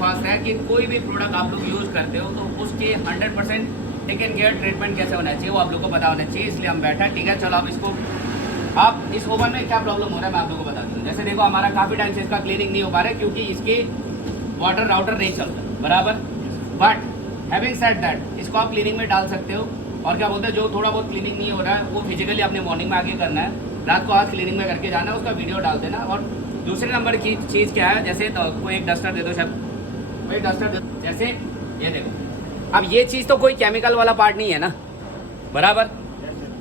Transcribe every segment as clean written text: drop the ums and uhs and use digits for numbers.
दरख्वास्त है कि कोई भी प्रोडक्ट आप लोग यूज़ करते हो तो उसके 100% टेक एंड केयर ट्रीटमेंट कैसे होना चाहिए वो आप लोग को पता होना चाहिए, इसलिए हम बैठा। ठीक है, चलो अब इसको, आप इस ओवन में क्या प्रॉब्लम हो रहा है मैं आप लोगों को बता दूँ। जैसे देखो हमारा काफ़ी टाइम से इसका क्लीनिंग नहीं हो पा रहा है क्योंकि इसके वाटर राउटर नहीं चलता बराबर। बट हैविंग सेड दैट इसको आप क्लीनिंग में डाल सकते हो। और क्या बोलते हैं, जो थोड़ा बहुत क्लीनिंग नहीं हो रहा है वो फिजिकली अपने मॉर्निंग में आगे करना है, रात को आज क्लीनिंग में करके जाना है, उसका वीडियो डाल देना। और दूसरे नंबर की चीज़ क्या है, जैसे तो कोई एक डस्टर दे दो सर, कोई डस्टर दे दो। जैसे ये देखो, अब ये चीज़ तो कोई केमिकल वाला पार्ट नहीं है ना बराबर,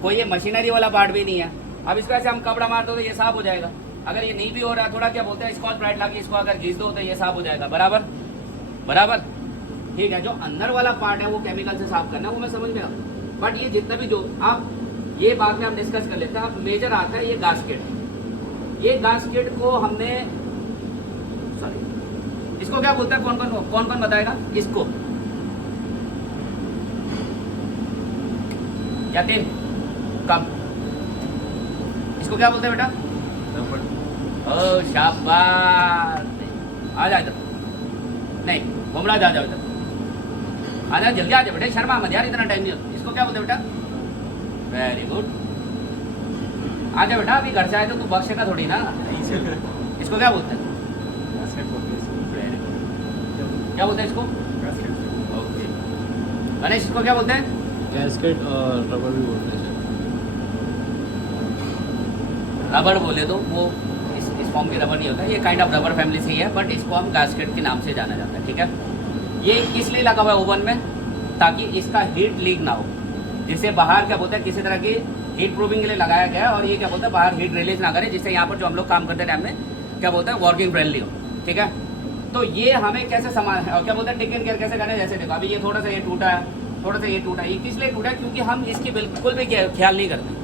कोई ये मशीनरी वाला पार्ट भी नहीं है। अब इसको ऐसे हम कपड़ा मार दो तो ये साफ हो जाएगा। अगर ये नहीं भी हो रहा है, थोड़ा क्या बोलते हैं स्कॉच ब्राइट लाके इसको अगर घिस दो तो ये साफ हो जाएगा बराबर बराबर। ठीक है, जो अंदर वाला पार्ट है वो केमिकल से साफ करना है, वो मैं समझ गया। बट ये जितना भी जो आप, ये बाद में हम डिस्कस कर लेते हैं। अब मेजर आता है ये गास्केट। ये गास्केट को हमने, सॉरी, इसको क्या बोलते हैं, कौन कौन बताएगा इसको? यतीन कम, इसको क्या बोलते हैं बेटा? ओ शाबाश, आ जा इधर, नहीं घुमरा, जा जाओ इधर, आ जा जल्दी, आ जा बेटा, शर्मा मत यार, इतना टाइम नहीं। इसको क्या बोलते हैं बेटा? वेरी गुड, आ जा बेटा, अभी घर से आए तो तू बख्शेगा थोड़ी ना। इसको क्या बोलते हैं? क्या बोलते हैं इसको? ओके गणेश, इसको क्या बोलते हैं? गैस्केट और रबर भी बोलते हैं। रबड़ बोले तो वो इस फॉर्म की रबड़ नहीं होता, ये काइंड ऑफ रबर फैमिली से ही है, बट इसको हम गास्केट के नाम से जाना जाता है। ठीक है, ये किस लिए लगा हुआ है ओवन में? ताकि इसका हीट लीक ना हो, जिससे बाहर क्या बोलते हैं किसी तरह की हीट प्रूविंग के लिए लगाया गया है। और ये क्या बोलता है बाहर हीट रिलीज ना करे, जिससे यहाँ पर जो हम लोग काम करते टाइम में क्या बोलते हैं वर्किंग फ्रेंडली हो। ठीक है, तो ये हमें कैसे और क्या बोलते हैं टेक एंड केयर कैसे करना है। जैसे देखो अभी ये थोड़ा सा ये टूटा है, थोड़ा सा ये टूटा है, ये किस लिए टूटा है? क्योंकि हम इसकी बिल्कुल भी ख्याल नहीं करते।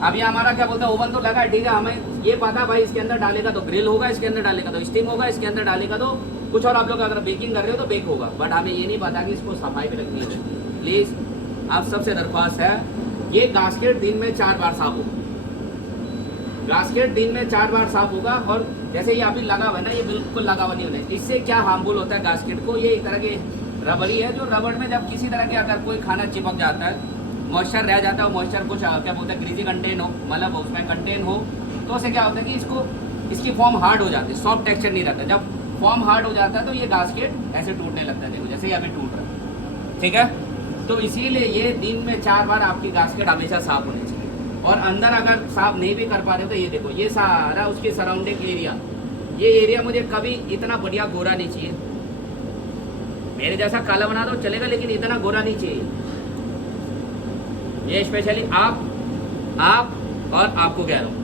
अब ये हमारा क्या बोलता है ओवन तो लगा है, ठीक है, हमें ये पता भाई इसके अंदर डालेगा तो ग्रिल होगा, इसके अंदर डालेगा तो स्टीम होगा, इसके अंदर डालेगा तो कुछ और, आप लोग अगर बेकिंग कर रहे हो तो बेक होगा। बट हमें ये नहीं पता कि इसको सफाई भी रखनी है। प्लीज़ आप सबसे दरख्वास्त है, ये गास्केट दिन में 4 बार साफ होगा, गास्केट दिन में 4 बार साफ होगा। और जैसे ये अभी लगा हुआ है ना, ये बिल्कुल लगा हुआ नहीं होना है। इससे क्या हार्मफुल होता है गास्केट को, ये एक तरह के रबड़ी है, जो रबड़ में जब किसी तरह के अगर कोई खाना चिपक जाता है, मॉइस्चर रह जाता है, मॉइस्चर कुछ क्या बोलते हैं ग्रीजी कंटेन हो, मतलब उसमें कंटेन हो, तो उससे क्या होता है कि इसको, इसकी फॉर्म हार्ड हो जाती है, सॉफ्ट टेक्सचर नहीं रहता। जब फॉर्म हार्ड हो जाता है तो ये गास्केट ऐसे टूटने लगता है, देखो जैसे ये अभी टूट रहा है। ठीक है, तो इसीलिए ये दिन में 4 बार आपकी गास्केट हमेशा साफ होनी चाहिए। और अंदर अगर साफ नहीं भी कर पा रहे हो तो ये देखो, ये सारा उसके सराउंडिंग एरिया, ये एरिया मुझे कभी इतना बढ़िया गोरा नहीं चाहिए। मेरे जैसा काला बना दो चलेगा, लेकिन इतना गोरा नहीं चाहिए। ये स्पेशली आप और आपको कह रहा हूँ,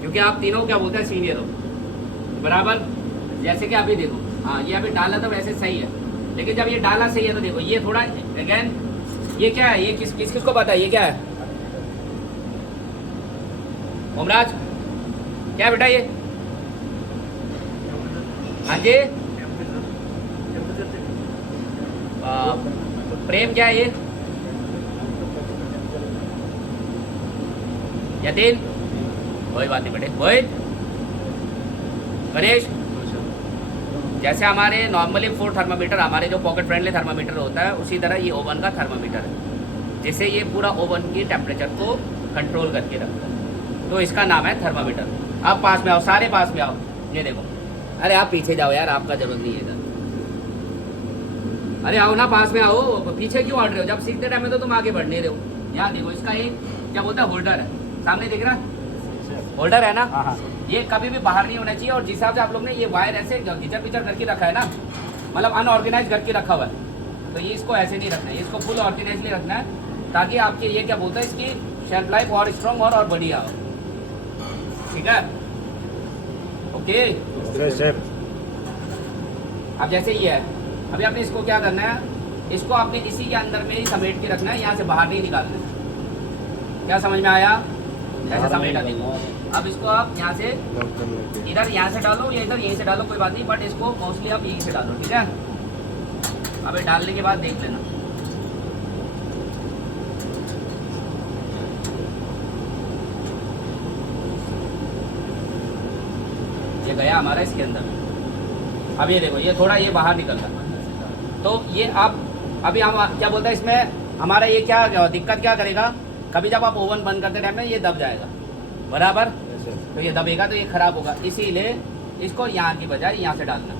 क्योंकि आप तीनों क्या बोलते हैं सीनियर हो बराबर। जैसे कि अभी देखो, हाँ ये अभी डाला तो वैसे सही है, लेकिन जब ये डाला सही है तो देखो ये थोड़ा अगेन, ये क्या है, ये किसको पता है ये क्या है? ओमराज क्या है बेटा ये? हाँ जी, प्रेम क्या है ये? यतीन, कोई बात नहीं बेटे, मोहित, गणेश, जैसे हमारे नॉर्मली फूड थर्मामीटर, हमारे जो पॉकेट फ्रेंडली थर्मामीटर होता है, उसी तरह ये ओवन का थर्मामीटर है, जिससे ये पूरा ओवन की टेम्परेचर को कंट्रोल करके रखता है। तो इसका नाम है थर्मामीटर। आप पास में आओ, सारे पास में आओ, ये देखो। अरे आप पीछे जाओ यार, आपका जरूरत नहीं है इधर। अरे आओ ना, पास में आओ, पीछे क्यों हट रहे हो? जब सीखते टाइम में तो तुम आगे बढ़ नहीं रहे हो। यहाँ देखो, इसका एक क्या बोलता है होल्डर है, सामने दिख रहा है होल्डर है ना, ये कभी भी बाहर नहीं होना चाहिए। और जिस हिसाब से आप लोग ने ये वायर ऐसे घिचर पिचर करके रखा है ना, मतलब अनऑर्गेनाइज करके रखा हुआ है, तो ये इसको ऐसे नहीं रखना है, इसको फुल ऑर्गेनाइजली रखना है, ताकि आपके ये क्या बोलता है इसकी शेल्फ लाइफ और स्ट्रॉन्ग और बढ़िया हो। ठीक है, ओके। अब जैसे ये है, अभी आपने इसको क्या करना है, इसको आपने इसी के अंदर में ही समेट के रखना है, यहाँ से बाहर नहीं निकालना है। क्या समझ में आया? ऐसे समेटा देखो। अब इसको आप यहाँ से इधर यहाँ से डालो या इधर यहीं से डालो, कोई बात नहीं, बट इसको मोस्टली आप यहीं से डालो। ठीक है, अभी डालने के बाद देख लेना। ये गया हमारा इसके अंदर। अब ये देखो, ये थोड़ा ये बाहर निकल रहा, तो ये आप अभी हम क्या बोलते हैं इसमें हमारा ये क्या दिक्कत क्या करेगा, कभी जब आप ओवन बंद करते टाइम में ये दब जाएगा, बराबर, तो ये दबेगा तो ये खराब होगा, इसीलिए इसको यहाँ की बजाय यहाँ से डालना,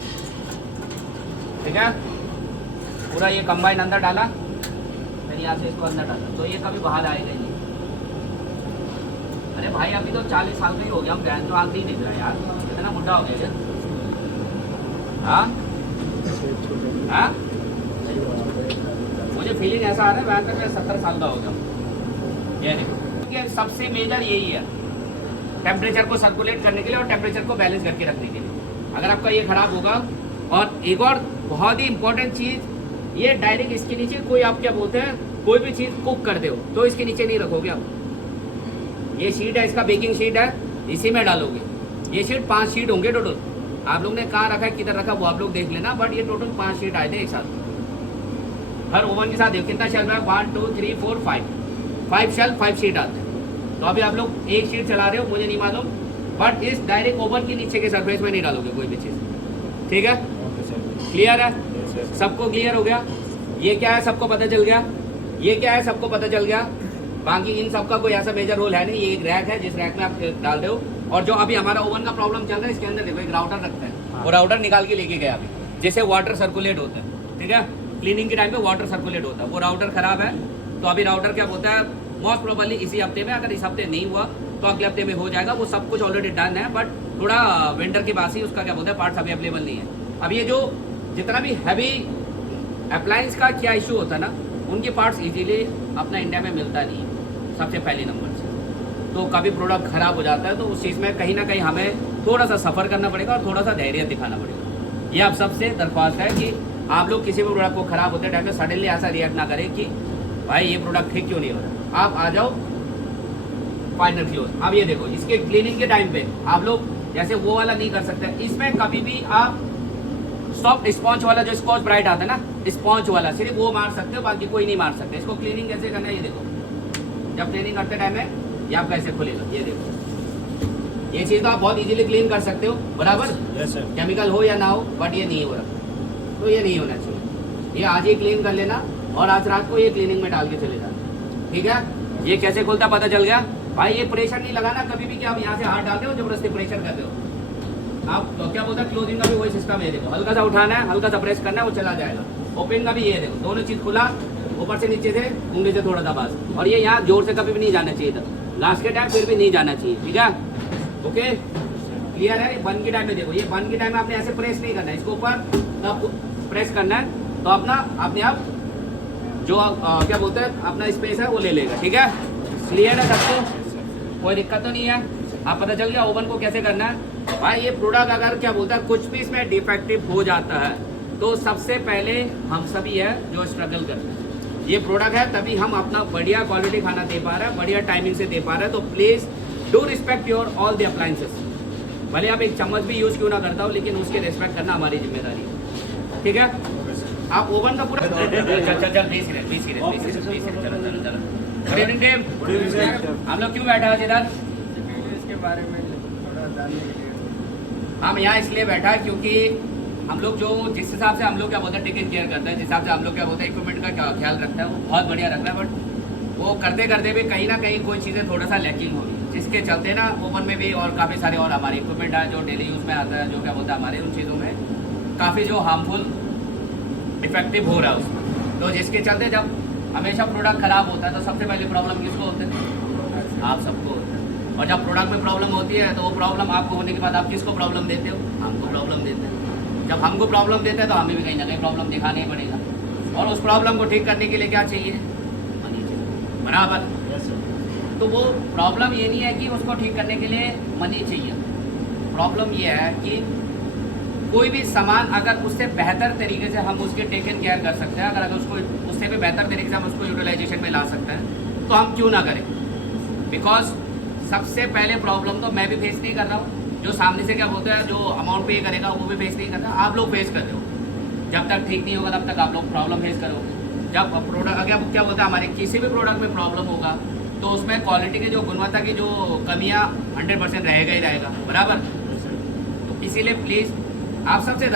ठीक है। पूरा ये कंबाइन अंदर डाला, फिर यहाँ से इसको अंदर डाला, तो ये कभी बाहर आएगा ही नहीं। अरे भाई अभी तो 40 साल का ही हो गया, हम बहन तो आग नहीं दिख रहा यार, इतना बुढ़ा हो गया। हाँ हाँ, मुझे फीलिंग ऐसा आ रहा है बहन तक मैं 70 साल का हो गया। ये देखो, सबसे मेजर यही है, टेम्परेचर को सर्कुलेट करने के लिए और टेम्परेचर को बैलेंस करके रखने के लिए। अगर आपका ये खराब होगा, और एक और बहुत ही इंपॉर्टेंट चीज़, ये डायरेक्ट इसके नीचे कोई आप क्या बोलते हैं, कोई भी चीज़ कुक करते हो तो इसके नीचे नहीं रखोगे आप। ये शीट है, इसका बेकिंग शीट है, इसी में डालोगे। ये शीट 5 शीट होंगे टोटल, आप लोग ने कहाँ रखा है किधर रखा वो आप लोग देख लेना, बट ये टोटल 5 शीट आए थे एक साथ। हर ओवन के साथ देखो कितना शेल्फ है, 1 2 3 4 5 शेल्फ, 5 शीट आते हैं। तो अभी आप लोग एक शीट चला रहे हो, मुझे नहीं मालूम, बट इस डायरेक्ट ओवन के नीचे के सरफेस में नहीं डालोगे कोई भी चीज़, ठीक है। क्लियर है, सबको क्लियर हो गया? ये क्या है सबको पता चल गया, ये क्या है सबको पता चल गया। बाकी इन सबका कोई ऐसा मेजर रोल है नहीं, ये एक रैक है जिस रैक में आप डाल रहे हो। और जो अभी हमारा ओवन का प्रॉब्लम चल रहा है, इसके अंदर देखो एक राउटर रखता है, वो राउटर निकाल के लेके गया अभी, जैसे वाटर सर्कुलेट होता है, ठीक है, क्लीनिंग के टाइम पे वाटर सर्कुलेट होता है, वो राउटर खराब है। तो अभी राउटर क्या बोलता है, मोस्ट प्रोबेबली इसी हफ्ते में, अगर इस हफ्ते नहीं हुआ तो अगले हफ्ते में हो जाएगा। वो सब कुछ ऑलरेडी डन है, बट थोड़ा विंटर के पास ही उसका क्या बोलते हैं पार्ट्स अभी अवेलेबल नहीं है। अब ये जो जितना भी हैवी अप्लायंस का क्या इशू होता है ना, उनके पार्ट्स इजीली अपना इंडिया में मिलता नहीं है सबसे पहले नंबर से। तो कभी प्रोडक्ट ख़राब हो जाता है तो उस चीज़ में कहीं ना कहीं हमें थोड़ा सा सफ़र करना पड़ेगा और थोड़ा सा धैर्य दिखाना पड़ेगा। ये आप सबसे दरख्वास्त है कि आप लोग किसी भी प्रोडक्ट को ख़राब होते टाइम में सडनली ऐसा रिएक्ट ना करें कि भाई ये प्रोडक्ट ठीक क्यों नहीं हो रहा। आप आ जाओ फाइनल क्लोज। अब ये देखो, इसके क्लीनिंग के टाइम पे आप लोग जैसे वो वाला नहीं कर सकते, इसमें कभी भी आप सॉफ्ट स्पॉन्ज वाला जो स्कॉच ब्राइट आता है ना, स्पॉन्ज वाला सिर्फ वो मार सकते हो, बाकी कोई नहीं मार सकते। इसको क्लीनिंग कैसे करना है ये देखो, जब क्लीनिंग करते टाइम में ये आपका ऐसे खुलेगा, ये देखो। ये चीज़ तो आप बहुत इजीली क्लीन कर सकते हो, बराबर, केमिकल हो या ना हो, बट ये नहीं हो रहा, तो ये नहीं होना चाहिए। ये आज ही क्लीन कर लेना और आज रात को ये क्लीनिंग में डाल के चले जाना, ठीक है। ये कैसे खुलता पता चल गया भाई। ये प्रेशर नहीं लगाना कभी भी कि आप यहाँ से हाथ डालते हो जबरदस्ती प्रेशर करते हो आप, तो क्या बोलता है क्लोजिंग का भी वही सिस्टम है। देखो हल्का सा उठाना है, हल्का सा प्रेस करना है, वो चला जाएगा। ओपन का भी ये देखो, दोनों चीज़ खुला, ऊपर से नीचे से उंगली से थोड़ा दबा, और ये यहाँ जोर से कभी भी नहीं जाना चाहिए था, लास्ट के टाइम फिर भी नहीं जाना चाहिए, ठीक है। ओके क्लियर है। बंद के टाइम में देखो, ये बंद के टाइम में आपने ऐसे प्रेस नहीं करना है, इसको ऊपर तब प्रेस करना है, तो अपना अपने आप जो क्या बोलते हैं अपना स्पेस है वो ले लेगा, ठीक है। क्लियर है सबको, कोई दिक्कत तो नहीं है। आप पता चल गया ओवन को कैसे करना है। भाई ये प्रोडक्ट अगर क्या बोलता है कुछ भी इसमें डिफेक्टिव हो जाता है तो सबसे पहले हम सभी है जो स्ट्रगल करते हैं। ये प्रोडक्ट है तभी हम अपना बढ़िया क्वालिटी खाना दे पा रहे हैं, बढ़िया टाइमिंग से दे पा रहे हैं। तो please do respect your all the appliances. भले आप एक चम्मच भी यूज़ क्यों ना करता हो, लेकिन उसके रिस्पेक्ट करना हमारी जिम्मेदारी है, ठीक है। आप ओवन का पूरा गुड इवनिंग टीम। हम लोग क्यों बैठा है इधर, इसके बारे में थोड़ा जानने के लिए। हम यहाँ इसलिए बैठा है क्योंकि हम लोग जो जिस हिसाब से हम लोग क्या बोलते हैं टेकिंग केयर करते हैं, जिस हिसाब से हम लोग क्या बोलते हैं इक्विपमेंट का ख्याल रखता है, वो बहुत बढ़िया रखता है। बट वो करते करते भी कहीं ना कहीं कोई चीज़ें थोड़ा सा लैकिंग हो रही है, जिसके चलते ना ओवन में भी और काफ़ी सारे और हमारे इक्विपमेंट है जो डेली यूज़ में आता है, जो क्या बोलता है हमारे उन चीज़ों में काफ़ी जो हार्मफुल इफेक्टिव हो रहा है उसमें। तो जिसके चलते जब हमेशा प्रोडक्ट ख़राब होता है तो सबसे पहले प्रॉब्लम किसको होते हैं, आप सबको होता है। और जब प्रोडक्ट में प्रॉब्लम होती है तो वो प्रॉब्लम आपको होने के बाद आप किसको प्रॉब्लम देते हो, हमको प्रॉब्लम देते हैं। जब हमको प्रॉब्लम देते हैं तो हमें भी कहीं ना कहीं प्रॉब्लम दिखाना ही पड़ेगा। और उस प्रॉब्लम को ठीक करने के लिए क्या चाहिए, मनी चाहिए, बराबर। तो वो प्रॉब्लम ये नहीं है कि उसको ठीक करने के लिए मनी चाहिए, प्रॉब्लम ये है कि कोई भी सामान अगर उससे बेहतर तरीके से हम उसके टेकन केयर कर सकते हैं, अगर उसको उससे भी बेहतर तरीके से हम उसको यूटिलाइजेशन में ला सकते हैं तो हम क्यों ना करें। बिकॉज सबसे पहले प्रॉब्लम तो मैं भी फेस नहीं कर रहा हूँ, जो सामने से क्या बोलते हैं जो अमाउंट पे करेगा वो भी फेस नहीं करता, आप लोग फेस कर रहे हो। जब तक ठीक नहीं होगा तब तक आप लोग प्रॉब्लम फेस करोगे। जब प्रोडक्ट अगर क्या बोलता है हमारे किसी भी प्रोडक्ट में प्रॉब्लम होगा तो उसमें क्वालिटी की जो गुणवत्ता की जो कमियाँ 100% रहेगा ही रहेगा, बराबर। तो इसीलिए प्लीज़ आप सबसे